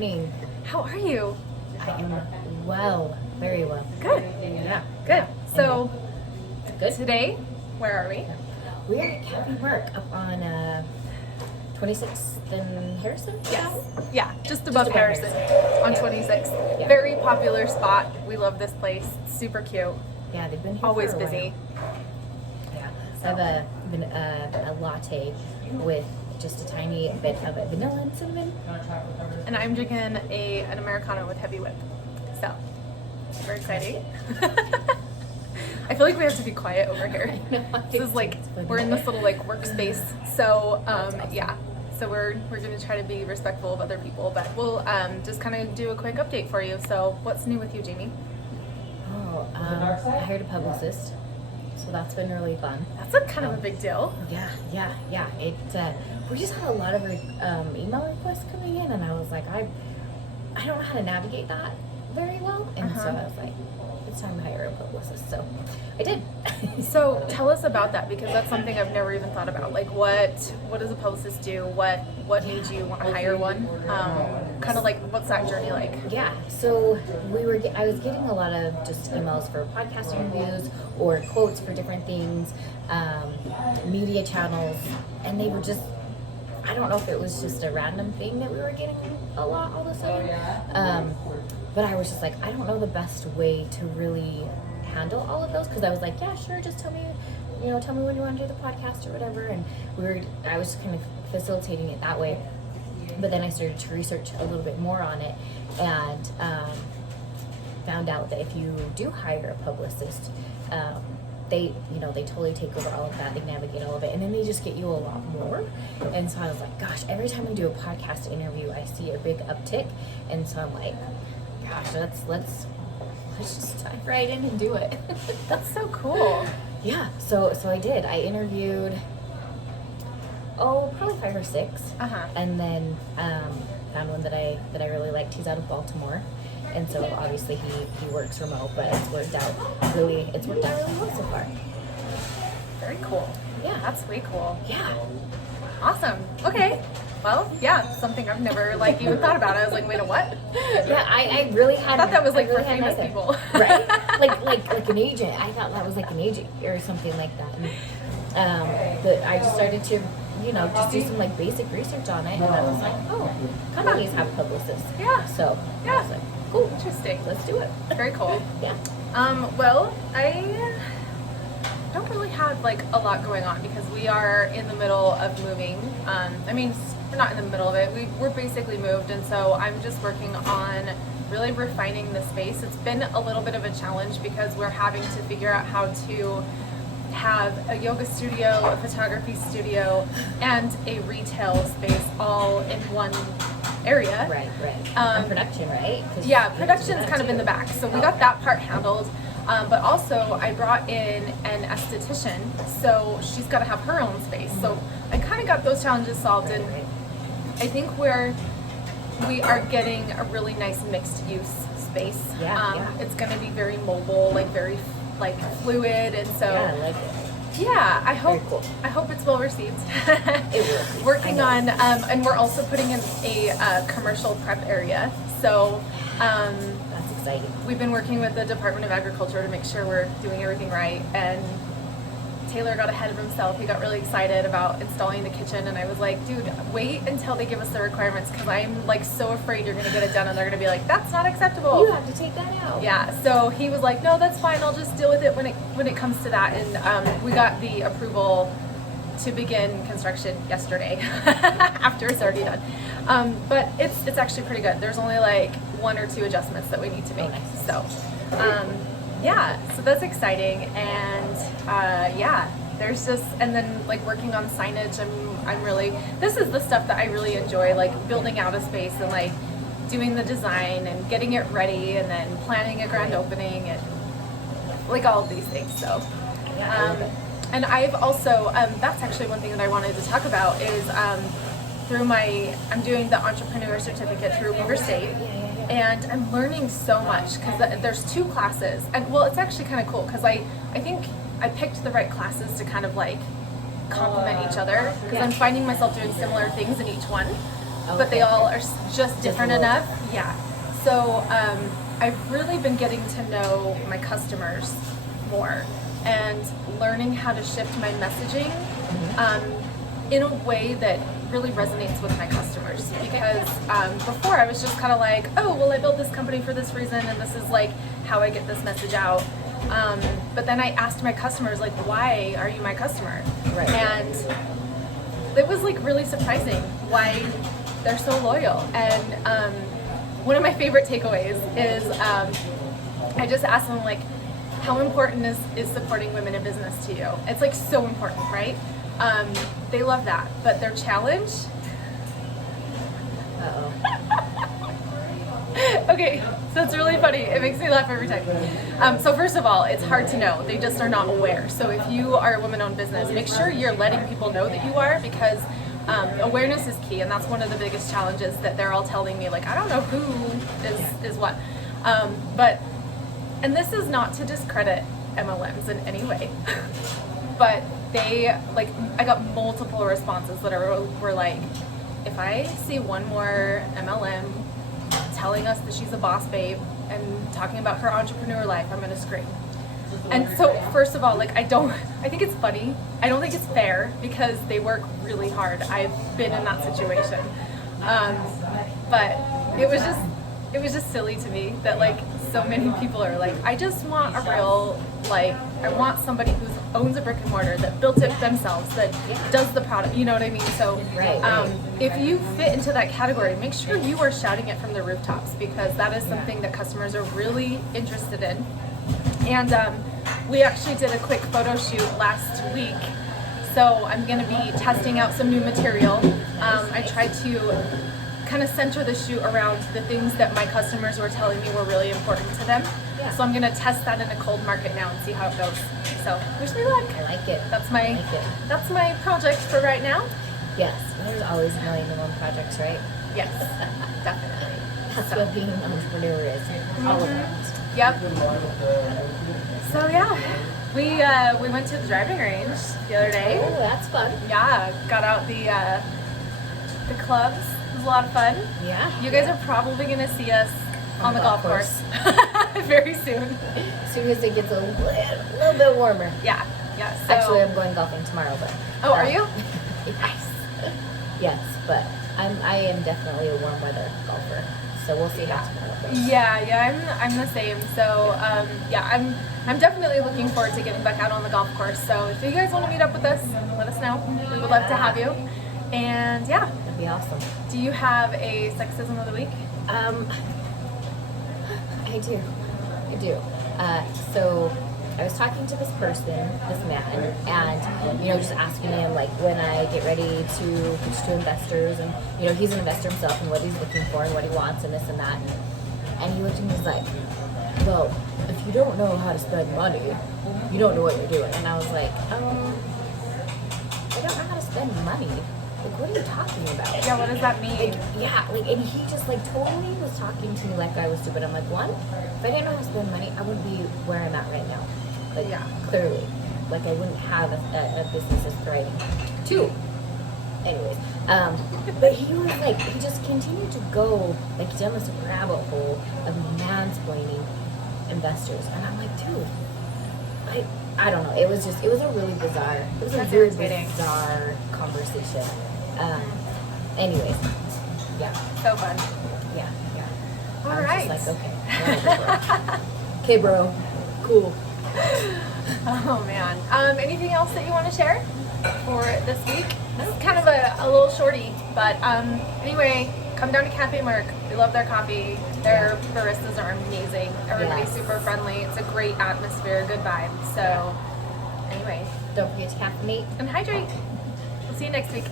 morning. How are you? I am well, very well. Good. Yeah. Good. So, Good. today, where are we? We are at Kaffe Merc up on 26th and Harrison? Yes. Yeah, just above Harrison on 26th. Yeah. Very popular spot. We love this place. Super cute. Yeah, they've been here Always for a busy. while. Yeah. So I have a latte with just a tiny bit of vanilla and cinnamon. And I'm drinking an Americano with heavy whip. So, super exciting. I feel like we have to be quiet over here. This is like, we're in this little like workspace. So, yeah. So we're going to try to be respectful of other people, but we'll just kind of do a quick update for you. So what's new with you, Jami? Oh, I hired a publicist, so that's been really fun. That's a kind of a big deal. Yeah. It we just had a lot of email requests coming in, and I was like, I don't know how to navigate that very well, and so I was like, it's time to hire a publicist. So I did. So tell us about that, because that's something I've never even thought about. Like, what does a publicist do? What made you want to hire one? Kind of like, what's that journey like? Yeah, so I was getting a lot of just emails for podcast interviews or quotes for different things, media channels, and they were just, I don't know if it was just a random thing that we were getting a lot all of a sudden, but I was just like, I don't know the best way to really handle all of those, because I was like, yeah, sure, just tell me when you want to do the podcast or whatever, and I was kind of facilitating it that way. But then I started to research a little bit more on it, and found out that if you do hire a publicist, they totally take over all of that. They navigate all of it, and then they just get you a lot more. And so I was like, gosh, every time I do a podcast interview, I see a big uptick. And so I'm like, gosh, let's just dive right in and do it. That's so cool. Yeah. So I did. I interviewed, probably 5 or 6, and then found one that I really liked. He's out of Baltimore, and so obviously he works remote, but it's worked out really well so far. Very cool. Yeah, That's way cool. yeah. Awesome. Okay. Well, yeah, something I've never even thought about. I was like, wait, a what? Yeah, I really had. I thought that was like really for famous nothing. people. Right? like an agent. I thought that was like an agent or something like that. And, but I just started to, just do some like basic research on it, and I was like, oh, companies have publicists. Yeah. So Yeah. I was like, cool, Interesting. let's do it. Very cool. Yeah. Well, I don't really have like a lot going on because we are in the middle of moving. We're not in the middle of it. We're basically moved, and so I'm just working on really refining the space. It's been a little bit of a challenge because we're having to figure out how to have a yoga studio, a photography studio, and a retail space all in one area. Right. And production, right? Yeah, production's kind of in the back. So we got that part handled. But also I brought in an esthetician, so she's got to have her own space. So I kind of got those challenges solved, and I think we are getting a really nice mixed use space. Yeah. It's going to be very mobile, very fluid, and so Yeah, I like it. yeah, Very cool. I hope it's well received. It will be. Working I on, and we're also putting in a commercial prep area. So That's exciting. we've been working with the Department of Agriculture to make sure we're doing everything right. And Taylor got ahead of himself. He got really excited about installing the kitchen, and I was like, dude, wait until they give us the requirements, because I'm so afraid you're gonna get it done and they're gonna be like, that's not acceptable. You have to take that out. Yeah, so he was like, no, that's fine, I'll just deal with it when it comes to that. And we got the approval to begin construction yesterday after it's already done. But it's actually pretty good. There's only 1 or 2 adjustments that we need to make. nice. So yeah, so that's exciting. And there's just, and then working on signage, I'm really, this is the stuff that I really enjoy, building out a space and doing the design and getting it ready and then planning a grand opening and all of these things. So Yeah, I love it. and I've also that's actually one thing that I wanted to talk about is I'm doing the entrepreneur certificate through Weaver State. And I'm learning so much because there's 2 classes, and well, it's actually kind of cool because I think I picked the right classes to kind of complement each other, because I'm finding myself doing similar things in each one. but they Okay. all are just different a little enough. Yeah. So I've really been getting to know my customers more and learning how to shift my messaging in a way that really resonates with my customers. Because before I was just kind of like, oh, well, I built this company for this reason, and this is like how I get this message out. But then I asked my customers, like, why are you my customer? Right. And it was like really surprising why they're so loyal. And one of my favorite takeaways is I just asked them, like, how important is supporting women in business to you? It's like so important, right? They love that, but their challenge. Uh-oh. Okay, so it's really funny. It makes me laugh every time. So first of all, it's hard to know. They just are not aware. So if you are a woman-owned business, make sure you're letting people know that you are, because awareness is key, and that's one of the biggest challenges that they're all telling me. Like, I don't know who is what. And this is not to discredit MLMs in any way, but they, like, I got multiple responses that were like, if I see one more MLM telling us that she's a boss babe and talking about her entrepreneur life, I'm gonna scream. And so first of all, like, I think it's funny. I don't think it's fair, because they work really hard. I've been in that situation. But it was just silly to me that, like, so many people are like, I just want a real, like, I want somebody who owns a brick and mortar, that built it themselves, that does the product, you know what I mean? So Right. if you fit into that category, make sure you are shouting it from the rooftops, because that is something that customers are really interested in. And we actually did a quick photo shoot last week, so I'm going to be testing out some new material. I tried to kind of center the shoot around the things that my customers were telling me were really important to them. Yeah. So I'm going to test that in a cold market now and see how it goes. So wish me luck. I like it. That's I like it. that's my project for right now. Yes. There's always a million and one projects, right? Yes, definitely. That's what being an entrepreneur is. All of it. Yep. So yeah, we went to the driving range the other day. Oh, that's fun. Yeah, got out the clubs. It was a lot of fun. Yeah. You guys are probably gonna see us on the golf course very soon. As soon as it gets a little bit warmer. Yeah. So, Actually, I'm going golfing tomorrow, but. oh, are you? Yes. Yes, but I am definitely a warm weather golfer, so we'll see how tomorrow goes. Yeah, I'm the same. So I'm definitely looking forward to getting back out on the golf course. So if you guys want to meet up with us, let us know. We would love to have you. And yeah, That'd be awesome. do you have a sexism of the week? I do. So I was talking to this person, this man, and, just asking him, like, when I get ready to pitch to investors, and, he's an investor himself, and what he's looking for, and what he wants, and this and that. And he looked at me and was like, well, if you don't know how to spend money, you don't know what you're doing. And I was like, I don't know how to spend money. Like, what are you talking about? Yeah, what does that mean? And he just, like, totally was talking to me like I was stupid. I'm like, one, if I didn't know how to spend money, I wouldn't be where I'm at right now. Like, Yeah. clearly. Like, I wouldn't have a business that's thriving. Two, anyways. But he was like, he just continued to go, like, down this rabbit hole of mansplaining investors. And I'm like, dude, I don't know. It was a really bizarre, That's very irritating. bizarre conversation. Anyways, yeah, So fun. yeah. All I was right. just like, okay. Okay, bro. Cool. Oh man. Anything else that you want to share for this week? This is kind of a little shorty, but anyway, come down to Kaffe Merc. We love their coffee. Their baristas are amazing. Everybody's Yes. super friendly. It's a great atmosphere, good vibes. So anyway, Don't forget to caffeinate. and hydrate. We'll see you next week.